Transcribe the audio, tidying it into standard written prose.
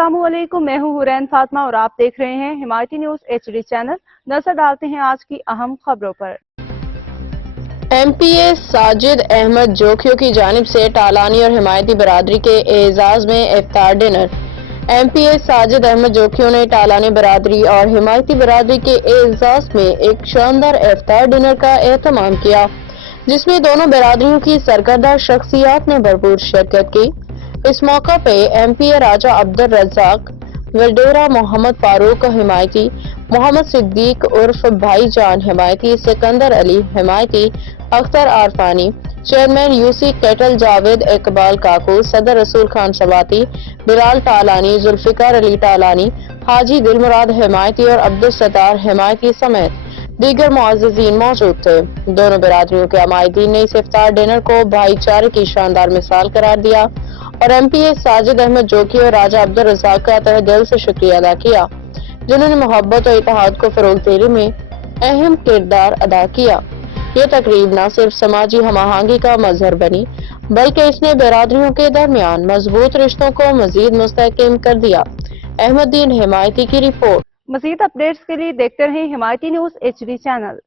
अस्सलामुअलैकुम, मैं हूँ हुरैन फातिमा और आप देख रहे हैं हिमायती न्यूज़ HD चैनल। नजर डालते हैं आज की अहम खबरों पर। MPA साजिद अहमद जोखियों की जानिब से टालानी और हिमायती बरादरी के एजाज में इफ्तार डिनर। MPA साजिद अहमद जोखियों ने टालानी बरादरी और हिमायती बरादरी के एजाज में एक शानदार इफ्तार डिनर का एहतमाम किया, जिसमें दोनों बरादरियों की सरकर्दा शख्सियात ने भरपूर शिरकत की। इस मौका पे MPA राजा अब्दुल रज़ाक, वडेरा मोहम्मद फारूक हिमायती, मोहम्मद सिद्दीक उर्फ भाईजान हिमायती, सिकंदर अली हिमायती, अख्तर आरफानी, चेयरमैन UC कैटल जावेद इकबाल काकू, सदर रसूल खान सवाती, बिलाल टालानी, जुल्फिकार अली टालानी, हाजी दिलमुराद हिमायती और अब्दुल सत्तार हिमायती समेत दीगर मुअज़्ज़िज़ीन मौजूद थे। दोनों बिरादरियों के अमायदीन ने इस इफ्तार डिनर को भाईचारे की शानदार मिसाल करार दिया और MPA साजिद अहमद जोखी और राजा अब्दुल रज़ाक का तहे दिल से शुक्रिया अदा किया, जिन्होंने मोहब्बत और इत्तेहाद को फरोग देने में अहम किरदार अदा किया। ये तकरीब न सिर्फ समाजी हम-आहंगी का मजहर बनी, बल्कि इसने बिरादरियों के दरमियान मजबूत रिश्तों को मजीद मुस्तहकम कर दिया। अहमदीन हिमायती की रिपोर्ट। मजीद अपडेट्स के लिए देखते रहें हिमायती न्यूज़ HD चैनल।